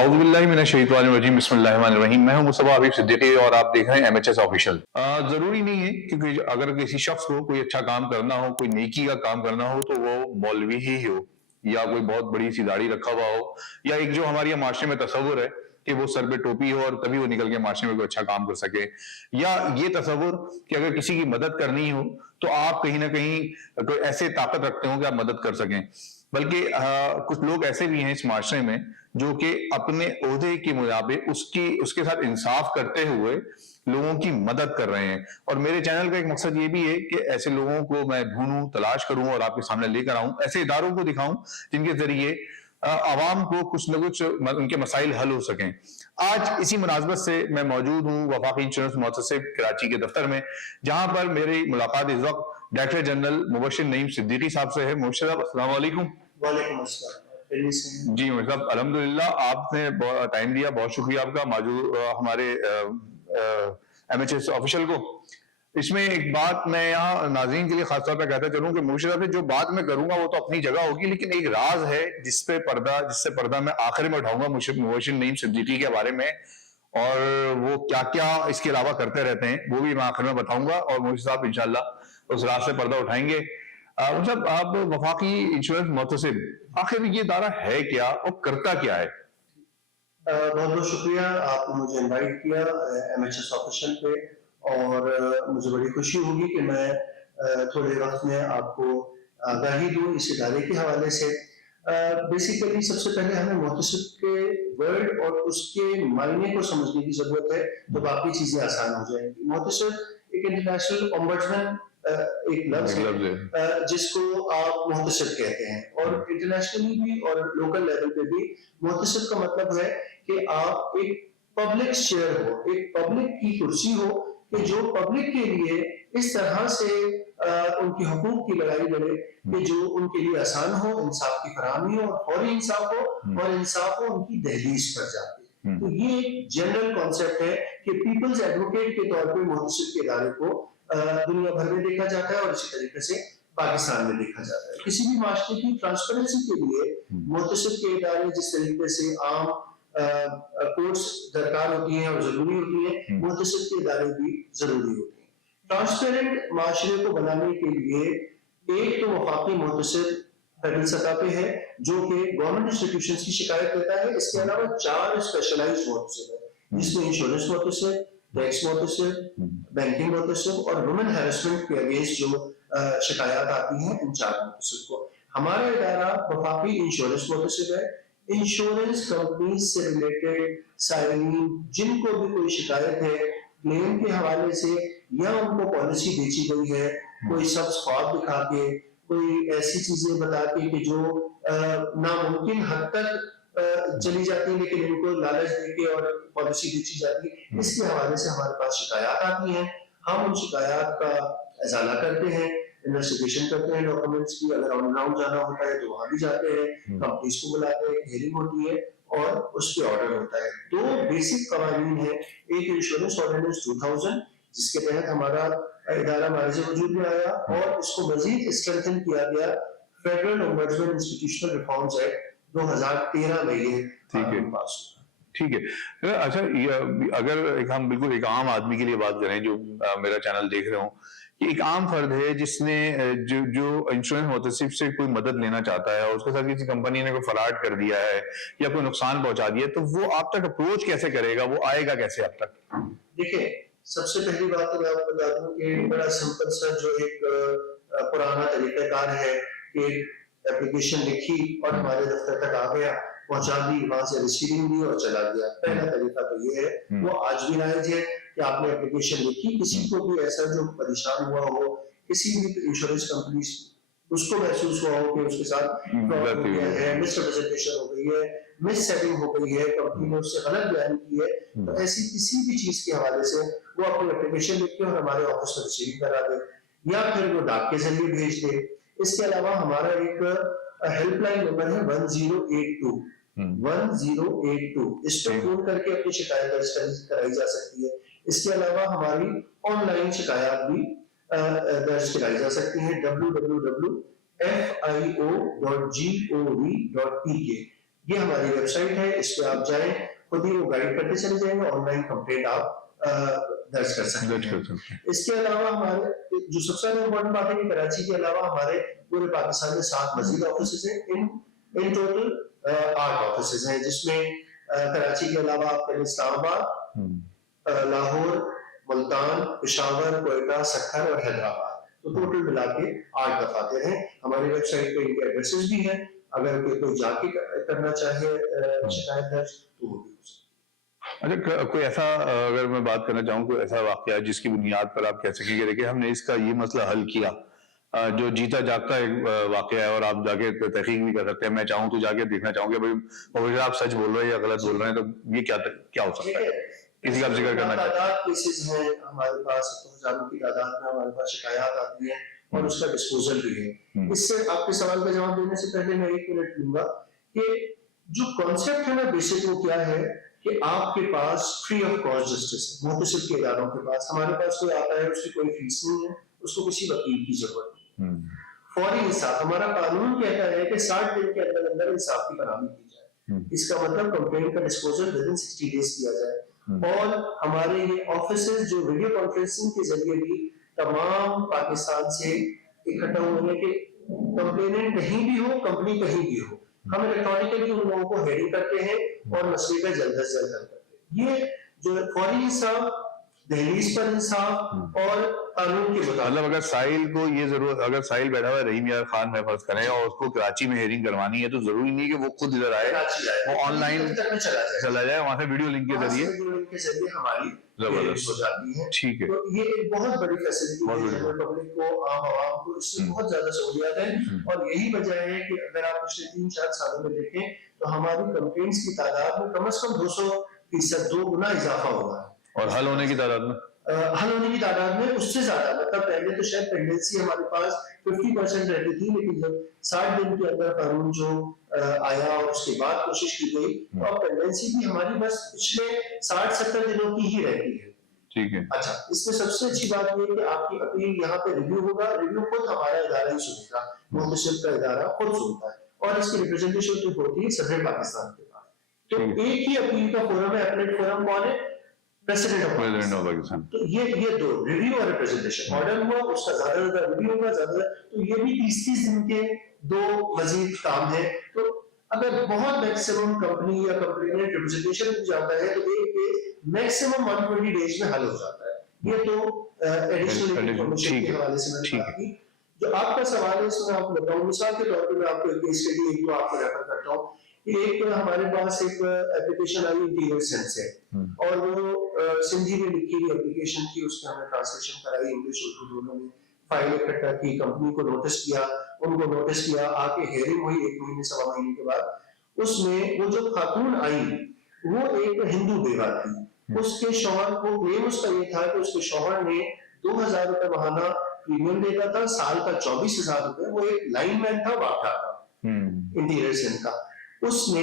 औज़ुबिल्लाहि बिस्मिल्लाहिर्रहमानिर्रहीम। मैं हूं मुस्तफ़ा हबीब सिद्दीकी और आप देख रहे हैं MHS ऑफिशियल। जरूरी नहीं है क्योंकि अगर किसी शख्स को कोई अच्छा काम करना हो, कोई नेकी का काम करना हो, तो वो मौलवी ही हो या कोई बहुत बड़ी सी दाढ़ी रखा हुआ हो, या एक जो हमारे यहाँ माशरे में तसव्वुर है कि वो सर पे टोपी हो और तभी वो निकल के माशरे में कोई अच्छा काम कर सके, या ये तसव्वुर कि अगर किसी की मदद करनी हो तो आप कहीं ना कहीं कोई ऐसे ताकत रखते हो कि आप मदद कर सकें। बल्कि कुछ लोग ऐसे भी हैं इस माशरे में जो कि अपने ओहदे के मुताबिक उसके साथ इंसाफ करते हुए लोगों की मदद कर रहे हैं। और मेरे चैनल का एक मकसद ये भी है कि ऐसे लोगों को मैं ढूंढूं, तलाश करूं और आपके सामने लेकर आऊं, ऐसे इदारों को दिखाऊं जिनके जरिए आवाम को कुछ न कुछ उनके मसाइल हल हो सकें। आज इसी मुनासबत से मैं मौजूद हूँ वफाकी इंश्योरेंस मुअस्ससे कराची के दफ्तर में, जहां पर मेरी मुलाकात इस वक्त डायरेक्टर जनरल मुबश्शिर नईम सिद्दीकी साहब से है। मुबश्शिर साहब, अस्सलाम वालेकुम। वालेकुम अस्सलाम। जी मुबश्शिर साहब, अल्हम्दुलिल्लाह, आपने टाइम दिया, बहुत शुक्रिया आपका मौजूद हमारे MHS ऑफिशियल को। इसमें एक बात मैं यहाँ नाज़रीन के लिए खासतौर पर कहता चलूँ कि मुबश्शिर साहब, जो बात मैं करूंगा वो तो अपनी जगह होगी, लेकिन एक राज है जिससे पर्दा मैं आखिर में उठाऊंगा मुबश्शिर नईम सिद्दीकी के बारे में, और वो क्या क्या इसके अलावा करते रहते हैं वो भी मैं आखिर में बताऊंगा, और मुबश्शिर साहब इंशाअल्लाह उस राज से पर्दा उठाएंगे। मतलब आप वफाकी इंश्योरेंस मुअस्ससे, आखिर ये इदारा है क्या और करता क्या है? बहुत बहुत शुक्रिया, आपने मुझे इनवाइट किया MHS ऑफिशियल पे, और मुझे बड़ी खुशी होगी कि मैं थोड़े वक्त में आपको आगाही दूं इस इदारे के हवाले से। बेसिकली सबसे पहले हमें मुहतसिब के वर्ड और उसके मायने को समझने की जरूरत है, तो बाकी चीजें आसान हो जाएंगी। मुहतसिब एक इंटरनेशनल ओम्बड्समैन एक लफ्ज है जिसको आप मुहतसिब कहते हैं, और इंटरनेशनली भी और लोकल लेवल पे भी मुहतसिब का मतलब है कि आप एक पब्लिक शेयर हो, एक पब्लिक की कुर्सी हो कि जो पब्लिक के लिए इस तरह से उनकी हुकूक की लड़ाई लड़े कि जो उनके लिए आसान हो, इंसाफ की फराहमी हो, फौरी इंसाफ हो, और इंसाफ हो उनकी दहलीज पर जाके। तो ये एक जनरल कॉन्सेप्ट है कि पीपल्स एडवोकेट के तौर पे मुहतसिब के इदारे को दुनिया भर में देखा जाता है, और इसी तरीके से पाकिस्तान में देखा जाता है। किसी भी माशरे की ट्रांसपेरेंसी के लिए मुहतसिब के इदारे जिस तरीके से आम कोर्ट्स दरकार होती हैं और जरूरी होती है, मुहतसिब के इदारे भी जरूरी होती हैं। ट्रांसपेरेंट माशरे को बनाने के लिए एक तो वफाकी मुहतसिब फेडरल सतह पे है जो कि गवर्नमेंट इंस्टीट्यूशंस की शिकायत करता है। इसके अलावा 4 स्पेशलाइज्ड मुहतसिब है, जिसमें इंश्योरेंस मुहतसिब, टैक्स मुहतसिब, बैंकिंग मुहतसिब और वुमेन हैरेसमेंट के अगेंस्ट जो शिकायत आती हैं, इन 4 मुहतसिब को हमारा इदारा वफाकी इंश्योरेंस मुहतसिब है। इंश्योरेंस कंपनी से रिलेटेड साइनिंग जिनको भी कोई शिकायत है क्लेम के हवाले से, या उनको पॉलिसी बेची गई है कोई सब ख्वाब दिखा के, कोई ऐसी चीजें बता के कि जो नामुमकिन हद तक चली जाती है लेकिन इनको लालच देके और पॉलिसी बेची जाती है, इसके हवाले से हमारे पास शिकायत आती हैं। हम उन शिकायत का इजाला करते हैं, इन्वेस्टिगेशन करते हैं डॉक्यूमेंट्स की, अगर ऑन ग्राउंड जाना होता है तो वहां भी जाते हैं, कंपनीज को बुलाते हैं, हियरिंग होती है और उस पर ऑर्डर होता है। 2 बेसिक कवानीन है, एक इंश्योरेंस ऑर्डिनेंस 2000 जिसके तहत हमारा इदारा मारिज वजूद में आया, और इसको मजीद स्ट्रेंथन किया गया federal ombudsman institutional reforms act 2013 में ये पास हुआ। ठीक है। अच्छा, अगर हम बिल्कुल एक आम आदमी के लिए बात करें जो मेरा चैनल देख रहे हो, कि एक आम फर्द है जिसने जो इंश्योरेंस मुहतसिब से कोई मदद लेना चाहता है और उसके साथ किसी कंपनी ने कोई फ्रॉड कर दिया है या कोई नुकसान पहुंचा दिया, तो वो आप तक अप्रोच कैसे करेगा, वो आएगा कैसे आप तक? देखिए, सबसे पहली बात तो मैं आपको बता दूं कि बड़ा सिंपल सा जो एक पुराना तरीकाकार है कि एप्लीकेशन लिखी और हमारे दफ्तर तक आ गया, पहुंचा दी, वहां से रिसीविंग दी और चला गया। पहला तरीका तो ये है, वो आज भी राइज है कि आपने एप्लीकेशन लिखी, किसी को भी ऐसा जो परेशान हुआ हो, किसी भी इंश्योरेंस कंपनी उसको महसूस हुआ हो कि उसके साथ फ्रॉड हो गया है, मिसरिप्रेजेंटेशन हो गई है, मिस सेटिंग हो गई है, कंपनी ने उससे गलत बयान की है, तो ऐसी किसी भी चीज के हवाले से वो अपनी एप्लीकेशन लिख के और हमारे ऑफिस में रिसीविंग करा दे, या फिर वो डाक के जरिए भेज दे। इसके अलावा हमारा एक हेल्पलाइन नंबर है 1082 1082, इस पर फोन करके अपनी शिकायत दर्ज कराई जा सकती है। इसके अलावा हमारी ऑनलाइन शिकायत भी दर्ज कराई जा सकती है www.fio.gov.pk। ये हमारी वेबसाइट है, इस पे आप जाएं, खुद ही वो गाइड करते चले जाएंगे, ऑनलाइन कंप्लेंट आप दर्ज कर सकते दर्ज हैं। कर सकते हैं। इसके अलावा हमारे जो सबसे ज्यादा इम्पोर्टेंट बात है कि कराची के अलावा हमारे पूरे पाकिस्तान में 7 मजीद ऑफिस हैं, इन टोटल 8 ऑफिस हैं, जिसमें कराची के अलावा आपके इस्लामाबाद, लाहौर, मुल्तान, पेशावर, कोयटा, सक्खर और हैदराबाद, तो टोटल मिला के 8 दफातर हैं। हमारी वेबसाइट पे इनके एड्रेसेस भी हैं, अगर कोई जाके करना चाहे शिकायत दर्ज तो वो भी हो सकता है। अच्छा, कोई ऐसा अगर मैं बात करना चाहूँ, कोई ऐसा वाकया जिसकी बुनियाद पर आप कह सकेंगे देखिए हमने इसका ये मसला हल किया, जो जीता जागता एक वाकया है और आप जाके तहकीक भी कर सकते हैं, मैं चाहूँ तो जाके देखना चाहूँगा भाई अगर आप सच बोल रहे हैं या गलत बोल रहे हैं, तो ये क्या हो सकता है, किसी का आप जिक्र करना चाहते हैं? केसेस हैं हमारे पास, तो हजारों की तादाद में हमारे पास शिकायत आती है और उसका डिस्पोजल भी है। इससे आपके सवाल का जवाब देने से पहले मैं 1 मिनट लूंगा कि जो कॉन्सेप्ट है ना बेसिक वो क्या है कि आपके पास फ्री ऑफ कॉस्ट जस्टिस है। मुतसिब के इदारों के पास, हमारे पास कोई आता है, उसकी कोई फीस नहीं है, उसको किसी वकील की जरूरत नहीं, फौरी इंसाफ। हमारा कानून कहता है कि 60 दिन के अंदर अंदर इंसाफ की फराहमी की जाए। इसका मतलब कंप्लेंट का डिस्पोजल विद इन 60 डेज किया जाए। और हमारे ये ऑफिसेज जो वीडियो कॉन्फ्रेंसिंग के जरिए भी तमाम पाकिस्तान से इकट्ठा हुए हैं कि कंप्लेनेंट कहीं भी हो, कंपनी कहीं भी हो, हम इलेक्ट्रॉनिकली उन लोगों को हेडिंग करते हैं और मसले का जल्द से जल्द हल करते हैं। ये जो फौरी इंसाफ, दहलीज पर इंसाफ और कानून के मुताबिक, मतलब अगर साहिल को ये जरूरत, अगर साहिल बैठा हुआ है रहीम यार खान में फर्ज करें और उसको कराची में हेयरिंग करवानी है, तो जरूरी नहीं कि वो खुद इधर आए, वो ऑनलाइन चला जाए, वहां से वीडियो लिंक के जरिए हमारी जबरदस्त हो जाती है। ठीक है, तो ये एक बहुत बड़ी फैसिलिटी है जनरल पब्लिक को, आम आवाम को, इससे बहुत ज्यादा सहूलियत है। और यही वजह है कि अगर आप पिछले 3-4 सालों में देखें तो हमारी कंप्लेंट्स की तादाद में कम से कम 200% 2 गुना इजाफा हुआ है, और हल होने की तादाद में हल होने की तादाद में उससे ज्यादा। मतलब पहले तो शायद पेंडेंसी हमारे पास 50% रहती थी, लेकिन जब 60 दिन के अंदर कानून जो आया और उसके बाद कोशिश की गई, तो अब पेंडेंसी भी हमारी बस पिछले 60-70 दिनों की ही रहती है। ठीक है। अच्छा, इसमें सबसे अच्छी बात ये है कि आपकी अपील यहाँ पे रिव्यू होगा, रिव्यू खुद हमारा इदारा ही सुनेगा, मुंतसिब का इदारा खुद सुनता है और इसकी रिप्रेजेंटेशन जो होती है सदर पाकिस्तान के पास। तो एक ही अपील का फोरम है, अपीलेट फोरम कौन है? President of Pakistan. तो ये दो, रिव्यू और रिप्रेजेंटेशन, ऑर्डर हुआ उसका ज्यादा रिव्यू होगा ज्यादा, तो ये भी 30-30 दिन के 2 मजीद काम है। तो अगर बहुत मैक्सिमम कंपनी या कंप्लेनेंट रिप्रेजेंटेशन भी जाता है तो एक केस मैक्सिमम 120 डेज में हल हो जाता है। ये तो एडिशनल इन्फॉर्मेशन के हवाले से मैंने बात की। जो आपका सवाल है इसमें आपको बताऊं, मिसाल के तौर पर मैं आपको एक केस स्टडी एक आपको रेफर करता हूँ। एक हमारे पास एक एप्लीकेशन आई इंटीरियर सेंस से, और वो सिंधी में लिखी हुई एप्लीकेशन थी, उसमें हमने ट्रांसलेशन कराई इंग्लिश उर्दू दोनों में, फाइल इकट्ठा की, कंपनी को नोटिस किया, उनको नोटिस किया, आके हेयरिंग हुई 1 महीने 1.25 महीने के बाद। उसमें वो जो खातून आई वो एक हिंदू बेवा थी। उसके शौहर को क्लेम उसका ये था कि उसके शौहर ने 2000 रुपए महाना प्रीमियम देता था, साल का 24,000 रुपए, वो एक लाइनमैन था वाटा का, इंटीरियर सेंस का। उसने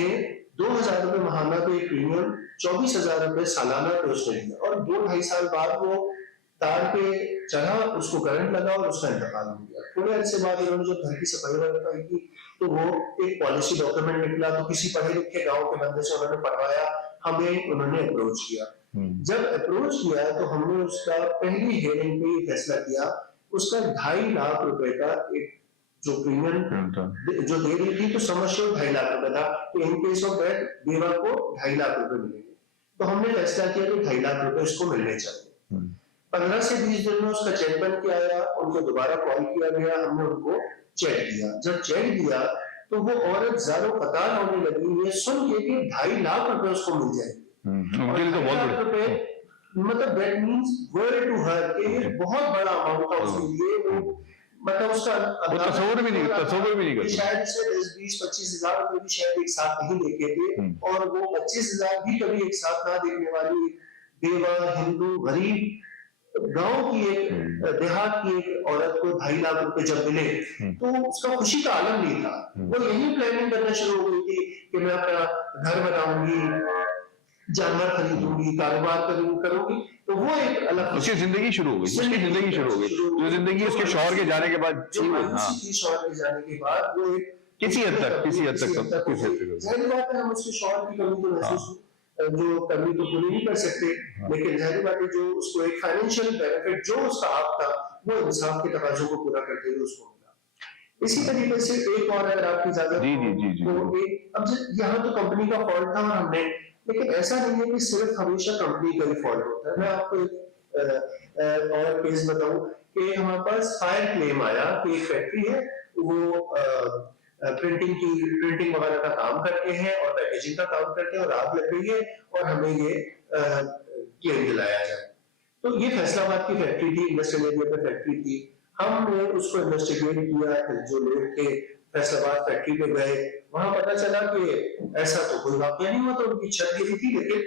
2000 रुपए महाना पे प्रीमियम, 24,000 रुपए सालाना पे उसने लिया, और 2-2.5 साल बाद वो तार पे चढ़ा, उसको करंट लगा और उसका इंतकाल हो गया। थोड़े अरसे बाद उन्होंने जब घर की सफाई वगैरह की तो वो एक पॉलिसी डॉक्यूमेंट निकला, तो किसी पढ़े लिखे गांव के बंदे से उन्होंने पढ़वाया, हमें उन्होंने अप्रोच किया। जब अप्रोच किया तो हमने उसका पहली हेयरिंग पे ये फैसला किया, उसका 2.5 लाख रुपए का एक जो प्रीमियम जो दे रही थी, तो समझ लो 2.5 लाख रुपए था, तो इन केस ऑफ डेथ बेवा को 2.5 लाख रुपए मिलेंगे। तो हमने फैसला किया कि 2.5 लाख रुपए उसको मिलने चाहिए। 15 से 20 दिन में उसका चेक बन के आया, उनको दोबारा कॉल किया गया, हमने उनको चेक दिया। जब चेक दिया तो वो औरत ज़ारो कतार होने लगी, ये सुन के कि 2.5 लाख रुपए उसको मिल जाएंगे। मतलब that means world to her कि ये बहुत बड़ा अमाउंट था उसके लिए। वो मतलब उसका तस्वीर भी नहीं करता, शायद से 10-20-25 हजार रुपए भी शायद एक साथ नहीं देखे थे, और वो 25,000 भी कभी एक साथ ना देखने वाली बेवा हिंदू गरीब गांव की एक देहात की एक औरत को 2.5 लाख रुपए जब मिले तो उसका खुशी का आलम नहीं था। वो यही प्लानिंग करना शुरू हो गई थी कि मैं अपना घर बनाऊंगी, जानवर खरीदूंगी, कारोबार करूंगी। तो वो एक अलग उसकी जिंदगी शुरू हो गई, जो जिंदगी उसके शौहर के जाने के बाद शौहर के जाने के बाद वो एक किसी हद तक जाहिर बात है हम उसके शौहर की कमी तो महसूस जो कमी तो पूरी नहीं कर सकते, लेकिन जाहिर बात है जो उसको एक फाइनेंशियल बेनिफिट जो उसका हक था वो इंसाफ के तकाजों को पूरा करते हुए उसको मिला। इसी तरीके से एक और अगर आपकी इजाजत जी हो जी जी जी तो एक अब यहाँ तो कंपनी का फॉल्ट था और हमने, लेकिन ऐसा नहीं है कि सिर्फ हमेशा कंपनी का ही फॉल्ट होता है। मैं आपको एक और केस बताऊं कि हमारे पास फायर क्लेम आया कि एक फैक्ट्री है वो प्रिंटिंग वगैरह का काम करते हैं और पैकेजिंग का काम करते हैं और आग लग गई है और हमें ये क्लेम दिलाया जाए। तो ये फैसलाबाद की फैक्ट्री थी, इंडस्ट्रियल एरिया पे फैक्ट्री थी। हमने उसको इन्वेस्टिगेट किया, जो लोग थे फैसलाबाद फैक्ट्री पे गए, वहां पता चला कि ऐसा तो कोई वाकया नहीं हुआ, तो उनकी छत गिरी थी लेकिन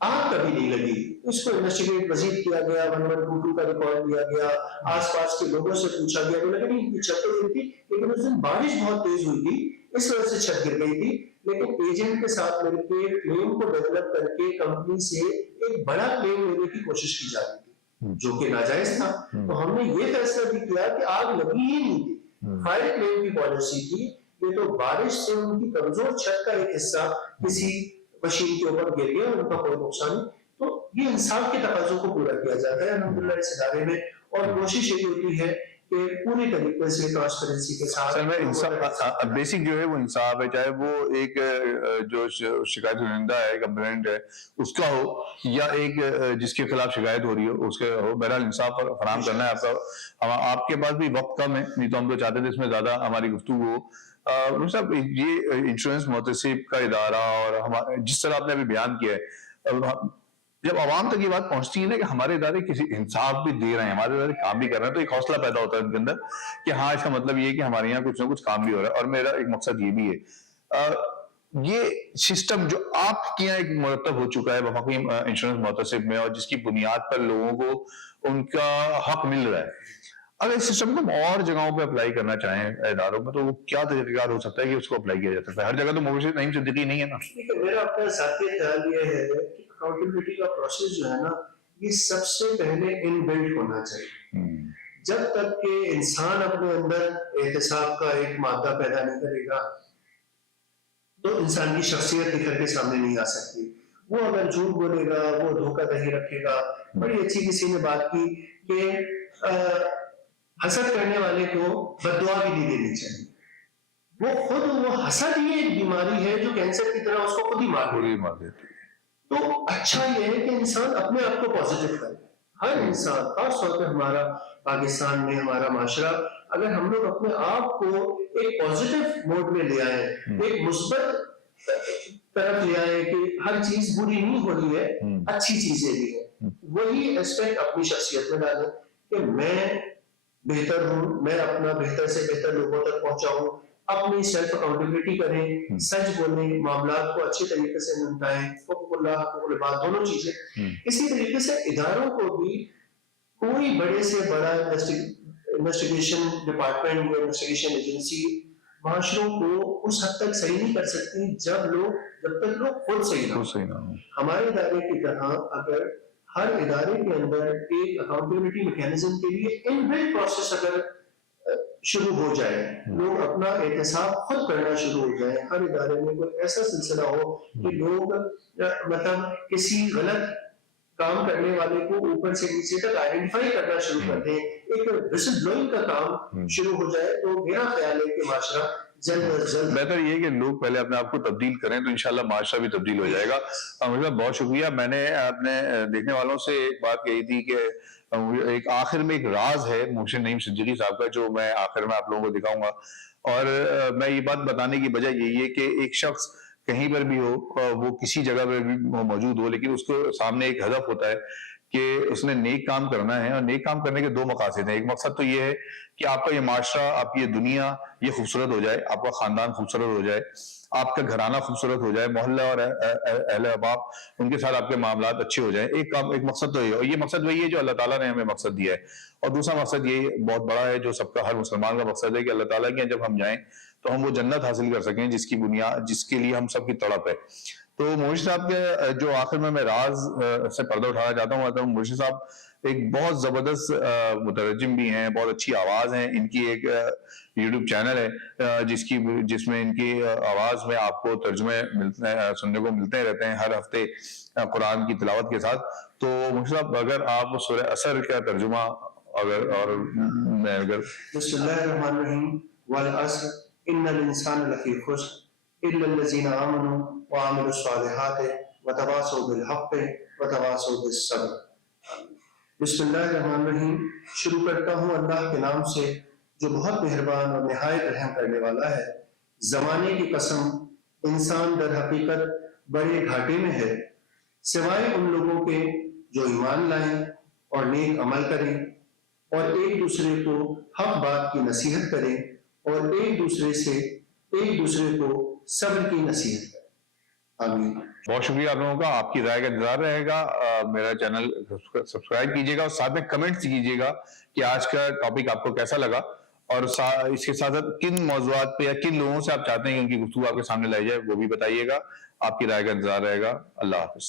आग कभी नहीं लगी। इसको इन्वेस्टिगेट मजीद किया गया, 1122 का रिकॉर्ड लिया गया, आसपास के लोगों से पूछा गया, बोला कि नहीं इनकी छत तो गिरी थी लेकिन उस दिन बारिश बहुत तेज हुई थी इस वजह से छत गिर गई थी। लेकिन एजेंट के साथ मिलकर क्लेम को डेवलप करके कंपनी से एक बड़ा क्लेम लेने की कोशिश की जा रही थी जो कि नाजायज था। तो हमने ये फैसला भी किया कि आग लगी ही नहीं थी, फायर क्लेम की पॉलिसी थी, ये तो बारिश से उनकी कमजोर छत का एक हिस्सा किसी मशीन के ऊपर गिर गया, उनका कोई नुकसान नहीं। तो ये इंसाफ के तकाजों को पूरा किया जाता है अल्हम्दुलिल्लाह इस इदारे में, और कोशिश ये होती है कि पूरी तरीके से ट्रांसपेरेंसी के साथ। असल में इंसाफ बेसिक जो है वो इंसाफ है, चाहे वो एक जो शिकायत चुनिंदा है, कंप्लेंट है उसका हो, या एक जिसके खिलाफ शिकायत हो रही हो उसके हो, बहरहाल इंसाफ फराहम करना है आपका। आपके पास भी वक्त कम है, नहीं तो हम तो चाहते थे इसमें ज्यादा हमारी गुफ्तगू हो। साहब ये इंश्योरेंस मुहतसिब का इदारा और हमारे जिस तरह आपने अभी बयान किया है, जब आवाम तक ये बात पहुंचती है ना कि हमारे इदारे किसी इंसाफ भी दे रहे हैं, हमारे इदारे काम भी कर रहे हैं, तो एक हौसला पैदा होता है उनके अंदर कि हाँ इसका मतलब ये है कि हमारे यहाँ कुछ ना कुछ काम भी हो रहा है। और मेरा एक मकसद ये भी है, ये सिस्टम जो आपके यहाँ एक मुरतब हो चुका है वफाकी इंश्योरेंस मुहतसिब में, और जिसकी बुनियाद पर लोगों को उनका हक मिल रहा है, अगर इस सिस्टम को हम और जगहों पे अप्लाई करना चाहें इदारों में, तो वो क्या तरीका हो सकता है कि उसको अप्लाई किया जा सकता है? हर जगह तो मुबशिर नईम सिद्दीकी नहीं है ना। मेरा अपना साथी ख्याल ये है कि अकाउंटेबिलिटी का प्रोसेस जो है ना, ये सबसे पहले इनबिल्ट होना चाहिए। जब तक कि इंसान अपने अंदर एहतिसाब का एक मादा पैदा नहीं करेगा तो इंसान की शख्सियत निखर के सामने नहीं आ सकती। वो अगर झूठ बोलेगा, वो धोखाधड़ी रखेगा। बड़ी अच्छी किसी ने बात की कि हसद करने वाले को बद्दुआ भी नहीं देनी चाहिए। वो हसद ही एक बीमारी है जो कैंसर की तरह उसको खुद ही मार देती है। तो अच्छा ये है कि इंसान अपने आप को पॉजिटिव करे। हर इंसान, खासतौर पर हमारा पाकिस्तान में हमारा माशरा, अगर हम लोग अपने आप को एक पॉजिटिव मोड में ले आए, एक मुस्बत तरफ ले आए कि हर चीज बुरी नहीं हो रही है, अच्छी चीजें भी है, वही एस्पेक्ट अपनी शख्सियत में डालें कि मैं बेहतर हूँ, मैं अपना बेहतर से बेहतर लोगों तक पहुंचाऊं, अपनी सेल्फ अकाउंटेबिलिटी करें, सच बोलें, मामलात को अच्छे तरीके से निपटाएं, दोनों चीजें। इसी तरीके से इदारों को भी कोई बड़े से बड़ा इन्वेस्टिगेशन डिपार्टमेंट या इन्वेस्टिगेशन एजेंसी माशरों को उस हद तक सही नहीं कर सकती जब तक लोग खुद सही ना हो। हमारे इदारे की तरह अगर हर इदारे के अंदर एक अकाउंटेबिलिटी मैकेनिज्म के लिए इनबिल्ट प्रोसेस अगर शुरू हो जाए, लोग अपना एहतिसाब खुद करना शुरू हो जाए, हर इदारे में कोई ऐसा सिलसिला हो कि लोग मतलब किसी गलत काम करने वाले को ऊपर से नीचे तक आइडेंटिफाई करना शुरू कर दें, एक विसल ब्लोइंग का काम शुरू हो जाए, तो मेरा ख्याल है कि माशरा जल्द अज जल्द बेहतर ये है कि लोग पहले अपने आप को तब्दील करें, तो इंशाल्लाह माशरा भी तब्दील हो जाएगा। बहुत शुक्रिया। मैंने अपने देखने वालों से एक बात कही थी कि एक आखिर में एक राज है मुबशिर नईम सिद्दीकी साहब का, जो मैं आखिर में आप लोगों को दिखाऊंगा। और मैं ये बात बताने की वजह यही है कि एक शख्स कहीं पर भी हो, वो किसी जगह पर भी मौजूद हो, लेकिन उसको सामने एक हदफ होता है कि उसने नेक काम करना है। और नेक काम करने के दो मकासद हैं। एक मकसद तो ये है कि आपका ये माशरा, आपकी ये दुनिया ये खूबसूरत हो जाए, आपका खानदान खूबसूरत हो जाए, आपका घराना खूबसूरत हो जाए, मोहल्ला और अहले अहबाब उनके साथ आपके मामलात अच्छे हो जाए। एक मकसद तो ये, और ये मकसद वही है जो अल्लाह ताला ने हमें मकसद दिया है। और दूसरा मकसद ये बहुत बड़ा है जो सबका, हर मुसलमान का मकसद है कि अल्लाह ताला के जब हम जाएं तो हम वो जन्नत हासिल कर सकें जिसकी बुनियाद, जिसके लिए हम सबकी तड़प है। तो मुर्शिद साहब के जो आखिर में मैं राज से पर्दा उठाना चाहता हूँ, मतलब मुर्शिद साहब एक बहुत जबरदस्त मुतरजिम भी हैं, बहुत अच्छी आवाज है इनकी। एक यूट्यूब चैनल है जिसमें इनकी आवाज में आपको तर्जुमे मिलते हैं, सुनने को मिलते रहते हैं हर हफ्ते कुरान की तिलावत के साथ। तो मुर्शिद साहब अगर आप सूरह असर का तर्जुमा अगर और मैं अगर बिस्मिल्लाहिर्रहमानिर्रहीम वल अस्र इन्नल इंसान लफी खुस्र इल्लल लज़ीना आमनु व अमिलुस सालिहाति व तवासौ बिल हक़्क़ि व तवासौ बिस सब्र। बिस्मिल्लाहिर्रहमानिर्रहीम, शुरू करता हूँ अल्लाह के नाम से जो बहुत मेहरबान और निहायत रहम करने वाला है। जमाने की कसम, इंसान दर हकीकत बड़े घाटे में है, सिवाय उन लोगों के जो ईमान लाएं और नेक अमल करें और एक दूसरे को हक बात की नसीहत करें और एक दूसरे को सब्र की नसीहत करें। आमीन। बहुत शुक्रिया आप लोगों का, आपकी राय का इंतजार रहेगा। मेरा चैनल सब्सक्राइब कीजिएगा और साथ में कमेंट्स कीजिएगा कि आज का टॉपिक आपको कैसा लगा, और इसके साथ साथ किन मौजूआत पे या किन लोगों से आप चाहते हैं कि उनकी गुफ्तगू आपके सामने लाई जाए वो भी बताइएगा। आपकी राय का इंतजार रहेगा। अल्लाह हाफिज।